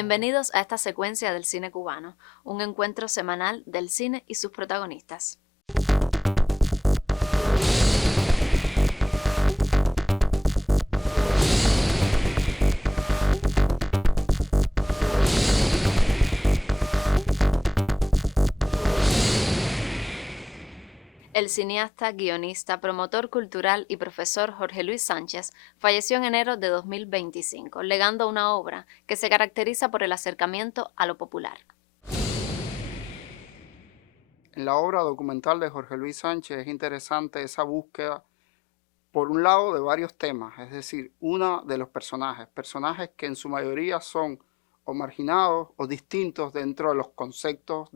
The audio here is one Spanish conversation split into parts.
Bienvenidos a esta secuencia del cine cubano, un encuentro semanal del cine y sus protagonistas. El cineasta, guionista, promotor cultural y profesor Jorge Luis Sánchez falleció en enero de 2025, legando una obra que se caracteriza por el acercamiento a lo popular. En la obra documental de Jorge Luis Sánchez es interesante esa búsqueda, por un lado, de varios temas, es decir, una de los personajes que en su mayoría son o marginados o distintos dentro de los conceptos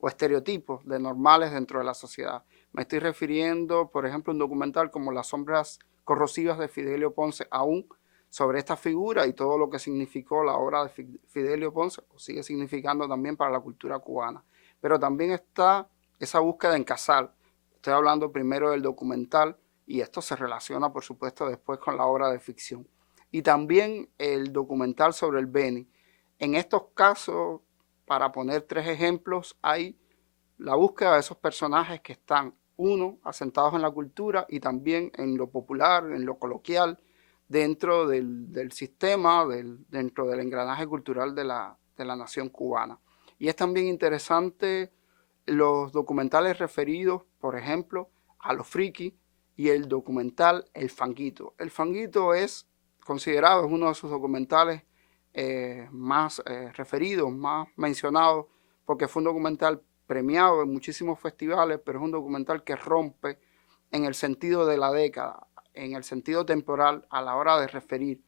o estereotipos de normales dentro de la sociedad. Me estoy refiriendo, por ejemplo, a un documental como Las sombras corrosivas de Fidelio Ponce, aún sobre esta figura y todo lo que significó la obra de Fidelio Ponce, o sigue significando también para la cultura cubana. Pero también está esa búsqueda en Casal. Estoy hablando primero del documental, y esto se relaciona, por supuesto, después con la obra de ficción. Y también el documental sobre el Beni. En estos casos, para poner tres ejemplos, hay la búsqueda de esos personajes que están, uno, asentados en la cultura y también en lo popular, en lo coloquial, dentro del sistema, dentro del engranaje cultural de la nación cubana. Y es también interesante los documentales referidos, por ejemplo, a los friki y el documental El Fanguito. El Fanguito es considerado, es uno de sus documentales más referidos, más mencionados, porque fue un documental premiado en muchísimos festivales, pero es un documental que rompe en el sentido de la década, en el sentido temporal a la hora de referir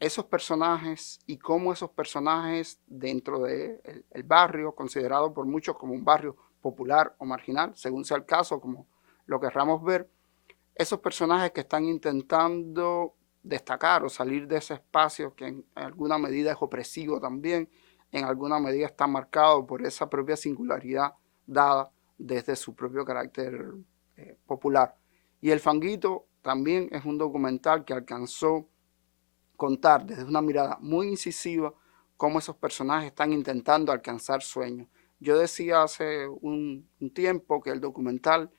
esos personajes y cómo esos personajes dentro del barrio, considerado por muchos como un barrio popular o marginal, según sea el caso, como lo querramos ver, esos personajes que están intentando destacar o salir de ese espacio que en alguna medida es opresivo también, en alguna medida está marcado por esa propia singularidad dada desde su propio carácter popular. Y El Fanguito también es un documental que alcanzó contar desde una mirada muy incisiva cómo esos personajes están intentando alcanzar sueños. Yo decía hace un tiempo que el documental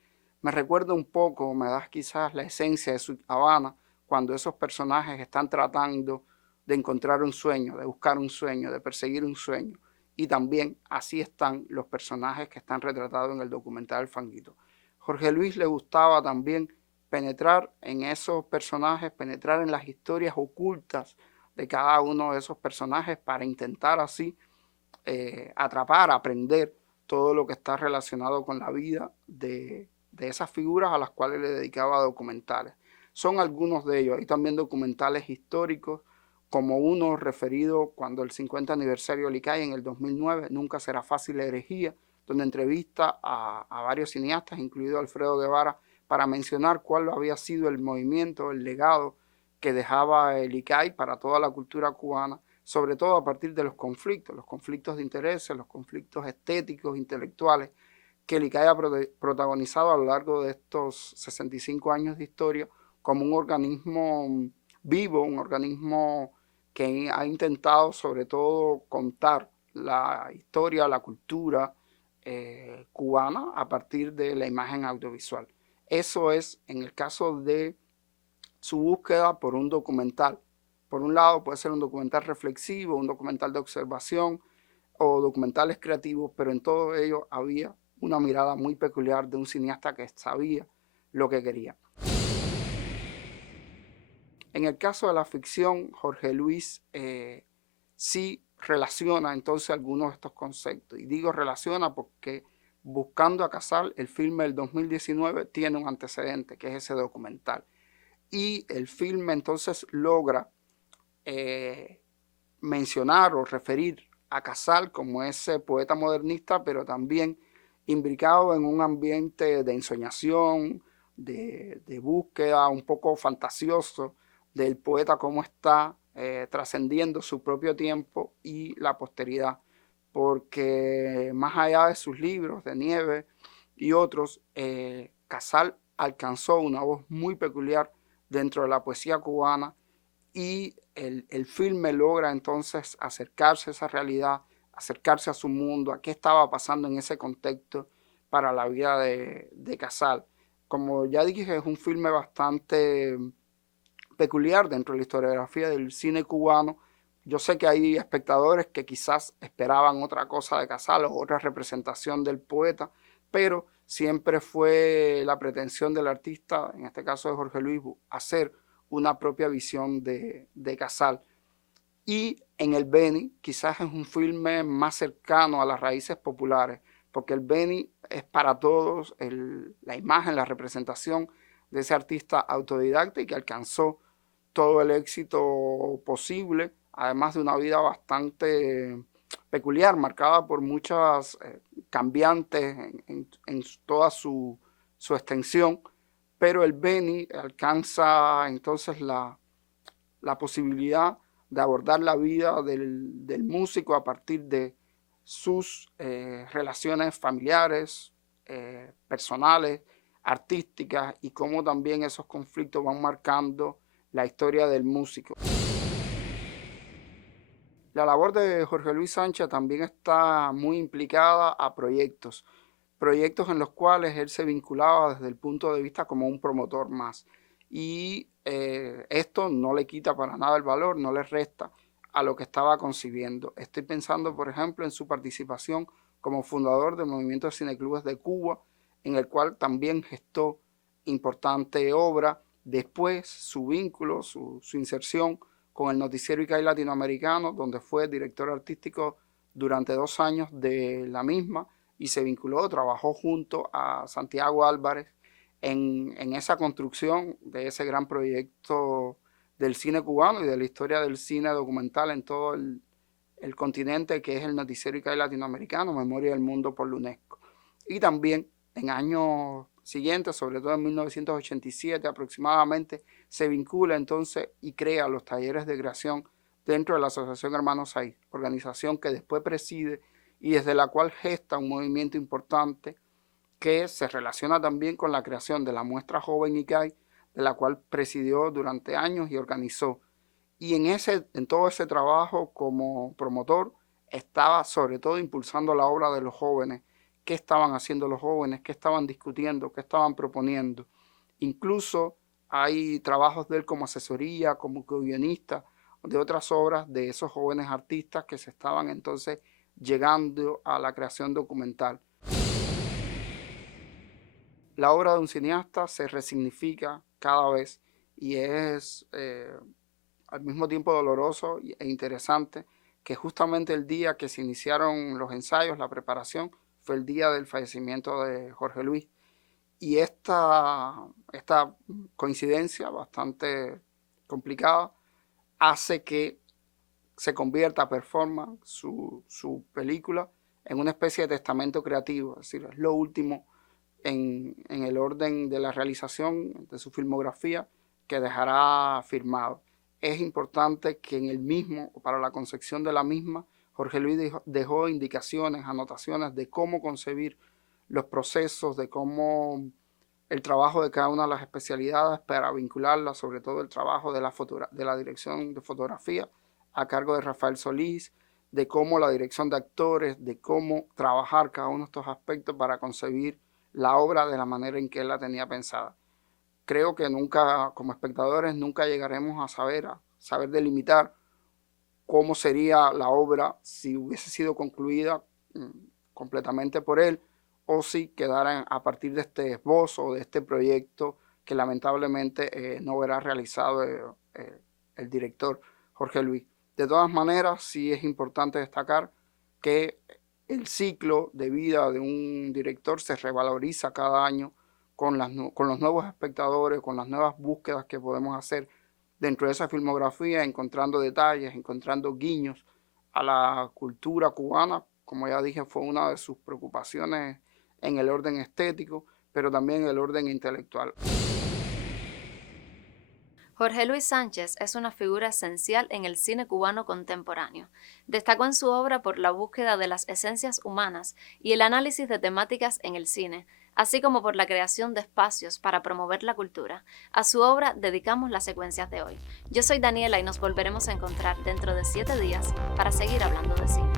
me recuerda un poco, me da quizás la esencia de Sweet Havana, cuando esos personajes están tratando de encontrar un sueño, de buscar un sueño, de perseguir un sueño. Y también así están los personajes que están retratados en el documental El Fanguito. Jorge Luis le gustaba también penetrar en esos personajes, penetrar en las historias ocultas de cada uno de esos personajes para intentar así atrapar, aprender todo lo que está relacionado con la vida de esas figuras a las cuales le dedicaba documentales. Son algunos de ellos. Hay también documentales históricos, como uno referido cuando el 50 aniversario de Licay en el 2009, Nunca será fácil la herejía, donde entrevista a varios cineastas, incluido Alfredo Guevara, para mencionar cuál había sido el movimiento, el legado que dejaba el ICAI para toda la cultura cubana, sobre todo a partir de los conflictos de intereses, los conflictos estéticos, intelectuales, que el ICAI ha protagonizado a lo largo de estos 65 años de historia como un organismo vivo, un organismo que ha intentado sobre todo contar la historia, la cultura cubana a partir de la imagen audiovisual. Eso es en el caso de su búsqueda por un documental. Por un lado puede ser un documental reflexivo, un documental de observación o documentales creativos, pero en todo ello había una mirada muy peculiar de un cineasta que sabía lo que quería. En el caso de la ficción, Jorge Luis sí relaciona entonces algunos de estos conceptos. Y digo relaciona porque Buscando a Casal, el filme del 2019, tiene un antecedente, que es ese documental. Y el filme entonces logra mencionar o referir a Casal como ese poeta modernista, pero también imbricado en un ambiente de ensoñación, de búsqueda un poco fantasioso del poeta, cómo está trascendiendo su propio tiempo y la posteridad, porque más allá de sus libros de Nieve y otros, Casal alcanzó una voz muy peculiar dentro de la poesía cubana y el filme logra entonces acercarse a esa realidad, acercarse a su mundo, a qué estaba pasando en ese contexto para la vida de Casal. Como ya dije, es un filme bastante peculiar dentro de la historiografía del cine cubano. Yo sé que hay espectadores que quizás esperaban otra cosa de Casal o otra representación del poeta, pero siempre fue la pretensión del artista, en este caso de Jorge Luis, hacer una propia visión de Casal. Y en el Beni quizás es un filme más cercano a las raíces populares, porque el Beni es para todos la imagen, la representación de ese artista autodidacta y que alcanzó todo el éxito posible, además de una vida bastante peculiar, marcada por muchas cambiantes en toda su extensión, pero el Beni alcanza entonces la posibilidad de abordar la vida del músico a partir de sus relaciones familiares, personales, artísticas y cómo también esos conflictos van marcando la historia del músico. La labor de Jorge Luis Sánchez también está muy implicada a proyectos en los cuales él se vinculaba desde el punto de vista como un promotor más. Y esto no le quita para nada el valor, no le resta a lo que estaba concibiendo. Estoy pensando, por ejemplo, en su participación como fundador del Movimiento de Cineclubes de Cuba, en el cual también gestó importante obra. Después, su vínculo, su inserción con el noticiero ICAI latinoamericano, donde fue director artístico durante 2 años de la misma y se vinculó, trabajó junto a Santiago Álvarez en esa construcción de ese gran proyecto del cine cubano y de la historia del cine documental en todo el continente, que es el noticiero ICAI latinoamericano, Memoria del Mundo por la UNESCO. Y también en años siguientes, sobre todo en 1987 aproximadamente, se vincula entonces y crea los talleres de creación dentro de la Asociación Hermanos Saiz, organización que después preside y desde la cual gesta un movimiento importante que se relaciona también con la creación de la muestra joven ICAI, de la cual presidió durante años y organizó. Y en todo ese trabajo como promotor estaba sobre todo impulsando la obra de los jóvenes, qué estaban haciendo los jóvenes, qué estaban discutiendo, qué estaban proponiendo. Incluso hay trabajos de él como asesoría, como guionista de otras obras de esos jóvenes artistas que se estaban entonces llegando a la creación documental. La obra de un cineasta se resignifica cada vez y es al mismo tiempo doloroso e interesante que justamente el día que se iniciaron los ensayos, la preparación, fue el día del fallecimiento de Jorge Luis. Y esta coincidencia bastante complicada hace que se convierta a performance su película en una especie de testamento creativo, es decir, es lo último en el orden de la realización de su filmografía que dejará firmado. Es importante que en el mismo, para la concepción de la misma, Jorge Luis dejó indicaciones, anotaciones de cómo concebir los procesos, de cómo el trabajo de cada una de las especialidades para vincularla, sobre todo el trabajo de la dirección de fotografía a cargo de Rafael Solís, de cómo la dirección de actores, de cómo trabajar cada uno de estos aspectos para concebir la obra de la manera en que él la tenía pensada. Creo que nunca, como espectadores, nunca llegaremos a saber delimitar cómo sería la obra si hubiese sido concluida completamente por él o si quedara a partir de este esbozo o de este proyecto que lamentablemente no verá realizado el director Jorge Luis. De todas maneras, sí es importante destacar que el ciclo de vida de un director se revaloriza cada año con los nuevos espectadores, con las nuevas búsquedas que podemos hacer dentro de esa filmografía, encontrando detalles, encontrando guiños a la cultura cubana. Como ya dije, fue una de sus preocupaciones en el orden estético, pero también en el orden intelectual. Jorge Luis Sánchez es una figura esencial en el cine cubano contemporáneo. Destacó en su obra por la búsqueda de las esencias humanas y el análisis de temáticas en el cine, así como por la creación de espacios para promover la cultura. A su obra dedicamos las secuencias de hoy. Yo soy Daniela y nos volveremos a encontrar dentro de 7 días para seguir hablando de cine.